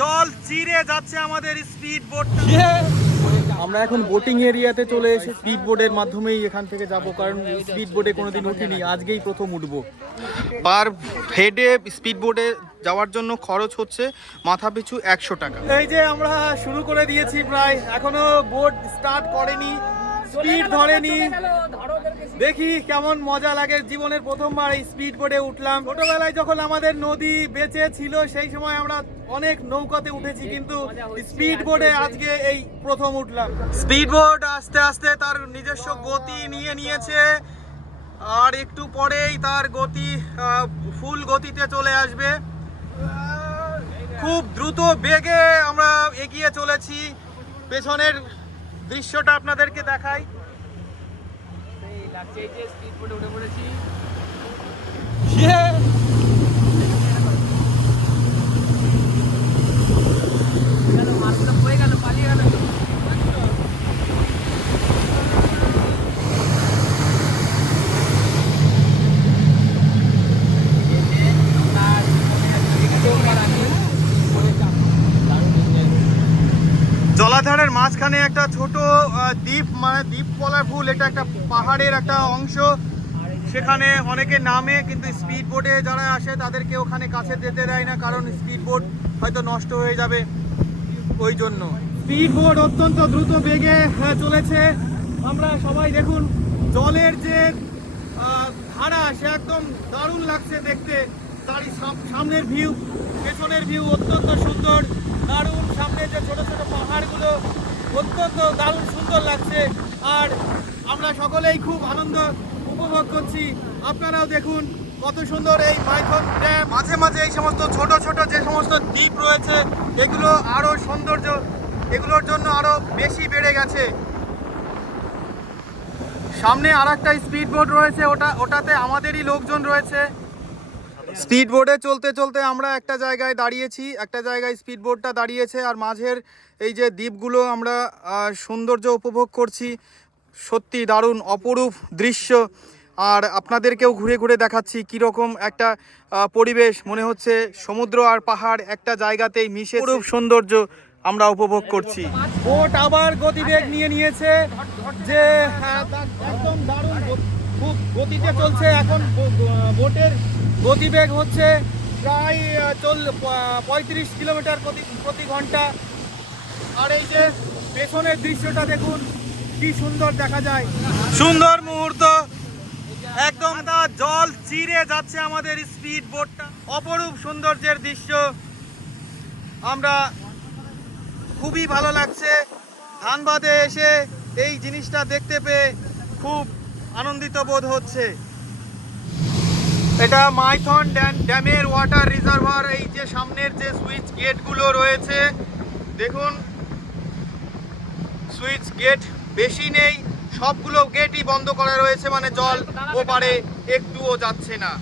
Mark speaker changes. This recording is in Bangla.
Speaker 1: জল চিরে যাচ্ছে আমাদের স্পিড বোটটা
Speaker 2: আমরা এখন বোটিং এরিয়াতে চলে এসে স্পিড বোর্ডের মাধ্যমেই এখান থেকে যাব কারণ স্পিড বোর্ডে কোনোদিন উঠিনি আজকেই প্রথম উঠবো।
Speaker 1: পার হেডে স্পিড বোটে যাওয়ার জন্য খরচ হচ্ছে মাথা পিছু একশো টাকা।
Speaker 2: এই যে আমরা শুরু করে দিয়েছি প্রায় এখনও বোট স্টার্ট করেনি। স্পিড ধরেনি। দেখি কেমন মজা লাগে। জীবনের প্রথমবার এই স্পিড বোটে উঠলাম। ছোটবেলায় যখন আমাদের নদী বেঁচে ছিল সেই সময় আমরা অনেক নৌকাতে উঠেছি কিন্তু স্পিড বোটে আজকে এই প্রথম উঠলাম।
Speaker 1: স্পিড বোট আস্তে আস্তে তার নিজস্ব গতি নিয়ে নিয়েছে। আর একটু পরেই তার গতি ফুল গতিতে চলে আসবে। খুব দ্রুত বেগে আমরা এগিয়ে চলেছি। পেছনের দৃশ্যটা আপনাদেরকে দেখাই। জলাধারের মাঝখানে একটা ছোট দ্বীপ মানে দ্বীপ বলার ভুল, এটা একটা পাহাড়ের একটা অংশ। সেখানে অনেকে নামে, কিন্তু স্পিড বোটে যারা আসে, তাদেরকে ওখানে কাছে যেতে দেয় না, কারণ স্পিড বোট হয়তো নষ্ট হয়ে যাবে ওই জন্য।
Speaker 2: স্পিড বোট অত্যন্ত দ্রুত বেগে চলেছে। আমরা সবাই দেখুন, জলের যে ধারা, সে একদম দারুণ লাগছে দেখতে। তার সাম- সামনের ভিউ পেছনের ভিউ অত্যন্ত সুন্দর। দারুণ সামনে যে ছোট ছোট পাহাড়গুলো, অত্যন্ত দারুণ সুন্দর লাগছে। আর আমরা সকলেই খুব আনন্দ উপভোগ করছি। আপনারাও দেখুন কত সুন্দর এই মাইথন ড্যাম।
Speaker 1: মাঝে মাঝে এই সমস্ত ছোট ছোট যে সমস্ত দ্বীপ রয়েছে, এগুলো আরও সৌন্দর্য, এগুলোর জন্য আরও বেশি বেড়ে গেছে। সামনে আর একটা স্পিড বোট রয়েছে, ওটা, ওটাতে আমাদেরই লোকজন রয়েছে। স্পিড বোটে চলতে চলতে আমরা একটা জায়গায় দাঁড়িয়েছি একটা জায়গায় স্পিড বোটটা দাঁড়িয়েছে আর মাঝের এই যে দ্বীপগুলো আমরা সৌন্দর্য উপভোগ করছি। সত্যি দারুণ অপরূপ দৃশ্য। আর আপনাদেরকেও ঘুরে ঘুরে দেখাচ্ছি কীরকম একটা পরিবেশ। মনে হচ্ছে সমুদ্র আর পাহাড় একটা জায়গাতেই মিশে অপরূপ সৌন্দর্য আমরা উপভোগ করছি।
Speaker 2: বোট আবার গতিবেগ নিয়ে নিয়েছে যে হ্যাঁ, একদম দারুণ খুব গতিতে চলছে। এখন বোটের গতিবেগ হচ্ছে প্রায় চল পঁয়ত্রিশ কিলোমিটার প্রতি প্রতি ঘণ্টা। আর এই যে পেছনের দৃশ্যটা দেখুন, কি সুন্দর দেখা যায়।
Speaker 1: সুন্দর মুহূর্ত। একদম জল চিরে যাচ্ছে আমাদের স্পিড বোটটা অপরূপ সৌন্দর্যের দৃশ্য। আমরা খুবই ভালো লাগছে। ধানবাদে এসে এই জিনিসটা দেখতে পেয়ে খুব আনন্দিত বোধ হচ্ছে। এটা মাইথন ড্যাম, ড্যামের ওয়াটার রিজার্ভার, এই যে সামনের যে সুইচ গেটগুলো রয়েছে, দেখুন, সুইচ গেট বেশি নেই, সবগুলো গেটই বন্ধ করা রয়েছে মানে জল ওপারে একটুও যাচ্ছে না।